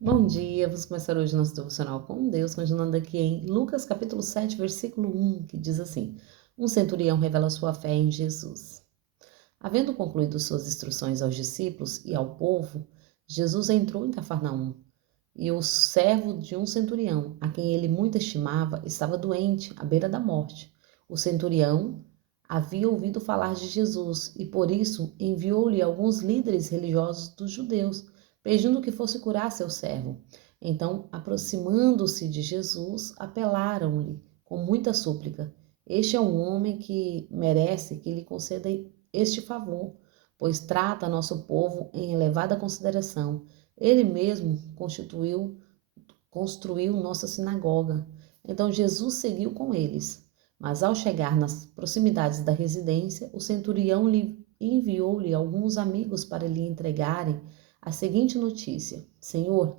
Bom dia, vamos começar hoje nosso devocional com Deus, continuando aqui em Lucas capítulo 7, versículo 1, que diz assim: Um centurião revela sua fé em Jesus. Havendo concluído suas instruções aos discípulos e ao povo, Jesus entrou em Cafarnaum, e o servo de um centurião, a quem ele muito estimava, estava doente, à beira da morte. O centurião havia ouvido falar de Jesus e por isso enviou-lhe alguns líderes religiosos dos judeus, pedindo que fosse curar seu servo. Então, aproximando-se de Jesus, apelaram-lhe com muita súplica: Este é um homem que merece que lhe conceda este favor, pois trata nosso povo em elevada consideração. Ele mesmo construiu nossa sinagoga. Então Jesus seguiu com eles. Mas ao chegar nas proximidades da residência, o centurião lhe enviou-lhe alguns amigos para lhe entregarem a seguinte notícia: Senhor,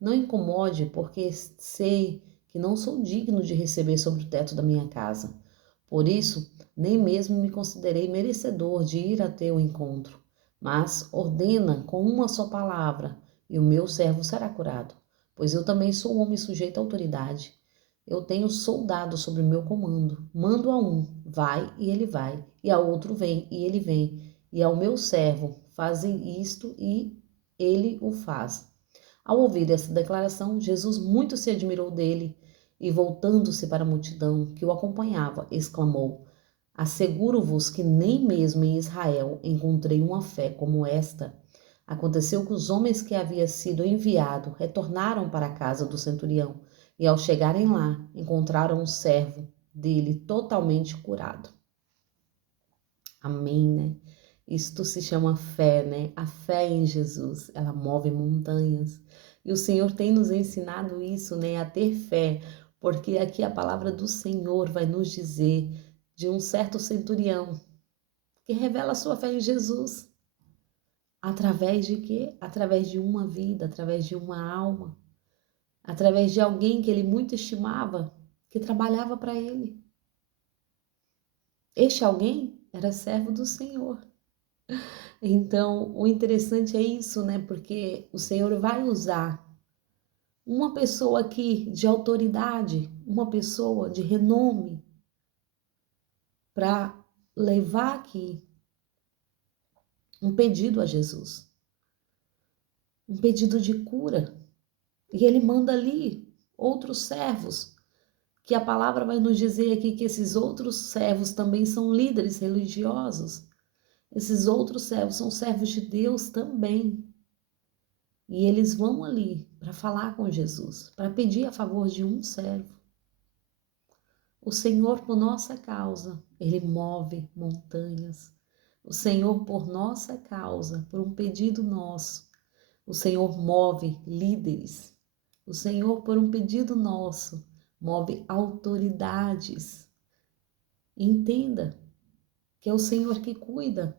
não incomode, porque sei que não sou digno de receber sobre o teto da minha casa. Por isso, nem mesmo me considerei merecedor de ir a teu encontro. Mas ordena com uma só palavra, e o meu servo será curado. Pois eu também sou homem sujeito à autoridade. Eu tenho soldados sob meu comando. Mando a um, vai e ele vai, e a outro vem e ele vem, e ao meu servo, fazem isto e ele o faz. Ao ouvir essa declaração, Jesus muito se admirou dele e, voltando-se para a multidão que o acompanhava, exclamou: Asseguro-vos que nem mesmo em Israel encontrei uma fé como esta. Aconteceu que os homens que havia sido enviado retornaram para a casa do centurião e, ao chegarem lá, encontraram um servo dele totalmente curado. Amém, né? Isto se chama fé, né? A fé em Jesus, ela move montanhas. E o Senhor tem nos ensinado isso, né? A ter fé, porque aqui a palavra do Senhor vai nos dizer de um certo centurião que revela a sua fé em Jesus. Através de quê? Através de uma vida, através de uma alma, através de alguém que ele muito estimava, que trabalhava para ele. Este alguém era servo do Senhor. Então, o interessante é isso, né? Porque o Senhor vai usar uma pessoa aqui de autoridade, uma pessoa de renome, para levar aqui um pedido a Jesus, um pedido de cura. E ele manda ali outros servos, que a palavra vai nos dizer aqui que esses outros servos também são líderes religiosos. Esses outros servos são servos de Deus também. E eles vão ali para falar com Jesus, para pedir a favor de um servo. O Senhor, por nossa causa, ele move montanhas. O Senhor, por nossa causa, por um pedido nosso, o Senhor move líderes. O Senhor, por um pedido nosso, move autoridades. Entenda que é o Senhor que cuida.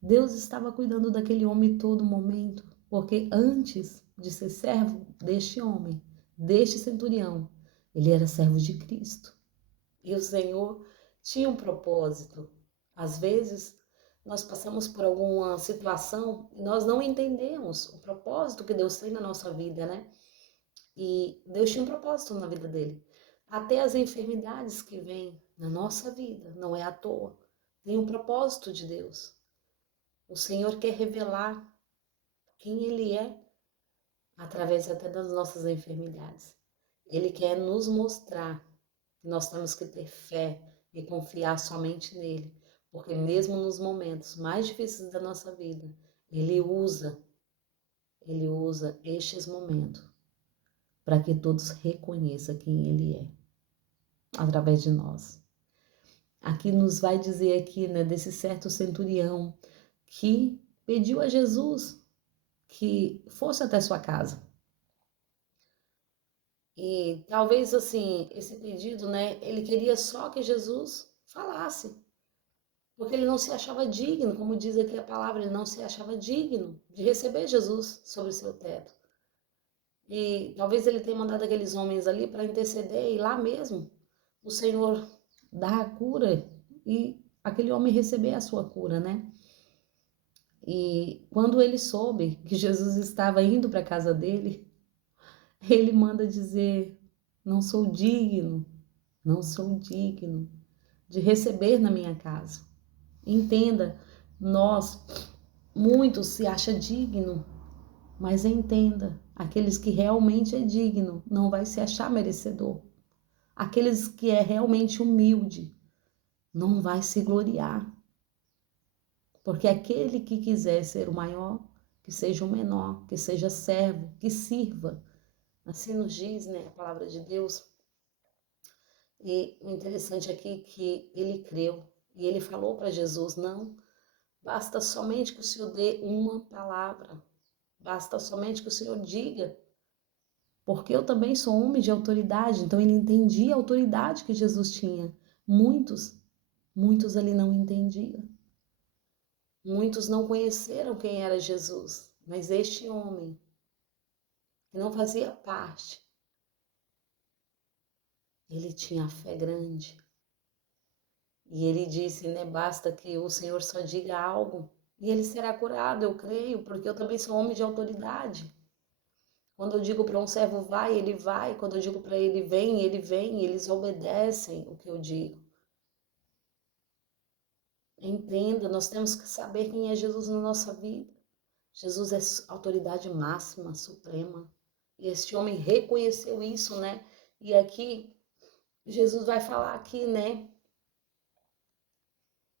Deus estava cuidando daquele homem todo momento, porque antes de ser servo deste homem, deste centurião, ele era servo de Cristo. E o Senhor tinha um propósito. Às vezes, nós passamos por alguma situação e nós não entendemos o propósito que Deus tem na nossa vida, né? E Deus tinha um propósito na vida dele. Até as enfermidades que vêm na nossa vida, não é à toa. Tem um propósito de Deus. O Senhor quer revelar quem Ele é através até das nossas enfermidades. Ele quer nos mostrar que nós temos que ter fé e confiar somente nele, porque mesmo nos momentos mais difíceis da nossa vida, ele usa estes momentos para que todos reconheçam quem ele é, através de nós. Aqui nos vai dizer aqui, né, desse certo centurião que pediu a Jesus que fosse até sua casa. E talvez assim, esse pedido, né, ele queria só que Jesus falasse, porque ele não se achava digno, como diz aqui a palavra, ele não se achava digno de receber Jesus sobre seu teto. E talvez ele tenha mandado aqueles homens ali para interceder e lá mesmo o Senhor dá a cura e aquele homem receber a sua cura, né? E quando ele soube que Jesus estava indo para a casa dele, Ele manda dizer: não sou digno, não sou digno de receber na minha casa. Entenda, muitos se acham digno, mas entenda, aqueles que realmente é digno não vai se achar merecedor. Aqueles que é realmente humilde não vai se gloriar. Porque aquele que quiser ser o maior, que seja o menor, que seja servo, que sirva. Assim nos diz, né, a palavra de Deus. E o interessante aqui é que ele creu e ele falou para Jesus: não, basta somente que o Senhor dê uma palavra, basta somente que o Senhor diga, porque eu também sou homem de autoridade. Então ele entendia a autoridade que Jesus tinha. Muitos ali não entendiam. Muitos não conheceram quem era Jesus, mas este homem, que não fazia parte, ele tinha fé grande. E ele disse, né, basta que o Senhor só diga algo e ele será curado, eu creio, porque eu também sou homem de autoridade. Quando eu digo para um servo vai, ele vai. Quando eu digo para ele vem, eles obedecem o que eu digo. Entenda, nós temos que saber quem é Jesus na nossa vida. Jesus é autoridade máxima, suprema. E este homem reconheceu isso, né? E aqui, Jesus vai falar aqui, né?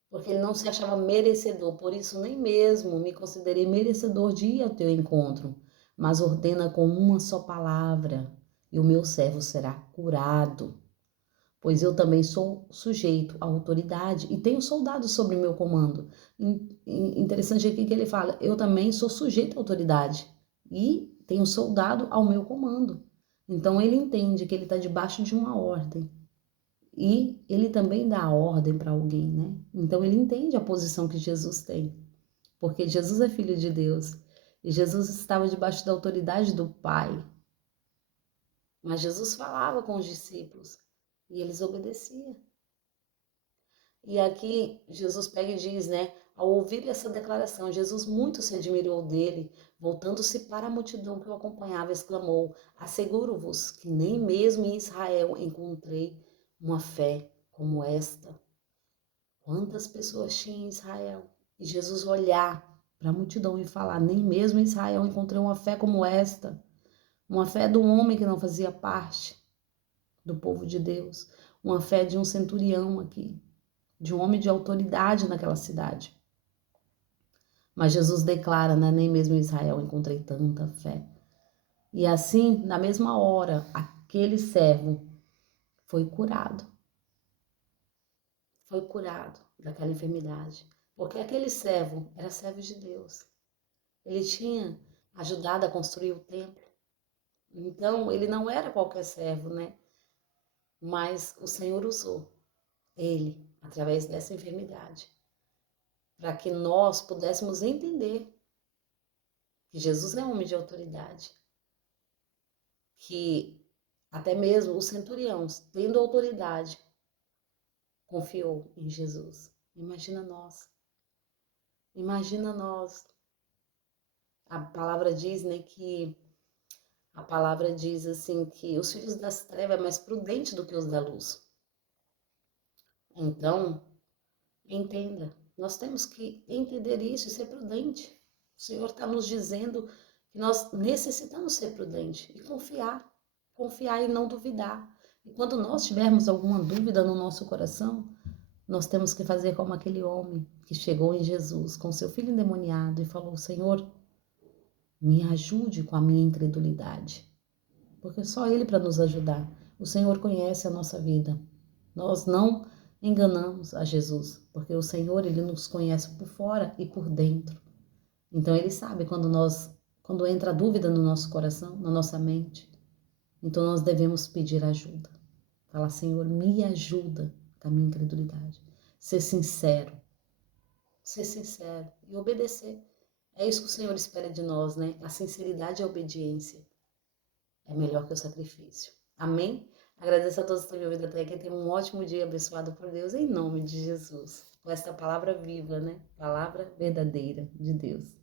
Porque ele não se achava merecedor, por isso nem mesmo me considerei merecedor de ir ao teu encontro. Mas ordena com uma só palavra, e o meu servo será curado. Pois eu também sou sujeito à autoridade e tenho soldados sob meu comando. Interessante aqui que ele fala, eu também sou sujeito à autoridade e tenho soldado ao meu comando. Então ele entende que ele está debaixo de uma ordem e ele também dá a ordem para alguém, né? Então ele entende a posição que Jesus tem, porque Jesus é filho de Deus e Jesus estava debaixo da autoridade do Pai. Mas Jesus falava com os discípulos e eles obedeciam. E aqui Jesus pega e diz, né? Ao ouvir essa declaração, Jesus muito se admirou dele, voltando-se para a multidão que o acompanhava, exclamou: asseguro-vos que nem mesmo em Israel encontrei uma fé como esta. Quantas pessoas tinha em Israel? E Jesus olhar para a multidão e falar: nem mesmo em Israel encontrei uma fé como esta. Uma fé de um homem que não fazia parte do povo de Deus. Uma fé de um centurião aqui, de um homem de autoridade naquela cidade. Mas Jesus declara, né, nem mesmo em Israel encontrei tanta fé. E assim, na mesma hora, aquele servo foi curado. Foi curado daquela enfermidade. Porque aquele servo era servo de Deus. Ele tinha ajudado a construir o templo. Então, ele não era qualquer servo, né? Mas o Senhor usou ele, através dessa enfermidade, para que nós pudéssemos entender que Jesus é homem de autoridade, que até mesmo os centuriões, tendo autoridade, confiou em Jesus. Imagina nós. A palavra diz, né, que a palavra diz assim que os filhos das trevas é mais prudente do que os da luz. Então, entenda, nós temos que entender isso e ser prudente. O Senhor está nos dizendo que nós necessitamos ser prudente e confiar e não duvidar. E quando nós tivermos alguma dúvida no nosso coração, nós temos que fazer como aquele homem que chegou em Jesus com seu filho endemoniado e falou: Senhor, me ajude com a minha incredulidade. Porque só Ele para nos ajudar. O Senhor conhece a nossa vida. Nós não enganamos a Jesus, porque o Senhor, Ele nos conhece por fora e por dentro. Então Ele sabe quando entra dúvida no nosso coração, na nossa mente. Então nós devemos pedir ajuda. Falar: Senhor, me ajuda com a minha incredulidade. Ser sincero e obedecer. É isso que o Senhor espera de nós, né? A sinceridade e a obediência é melhor que o sacrifício. Amém? Agradeço a todos que estão me ouvindo até aqui. Tenham um ótimo dia abençoado por Deus, em nome de Jesus. Com esta palavra viva, né? Palavra verdadeira de Deus.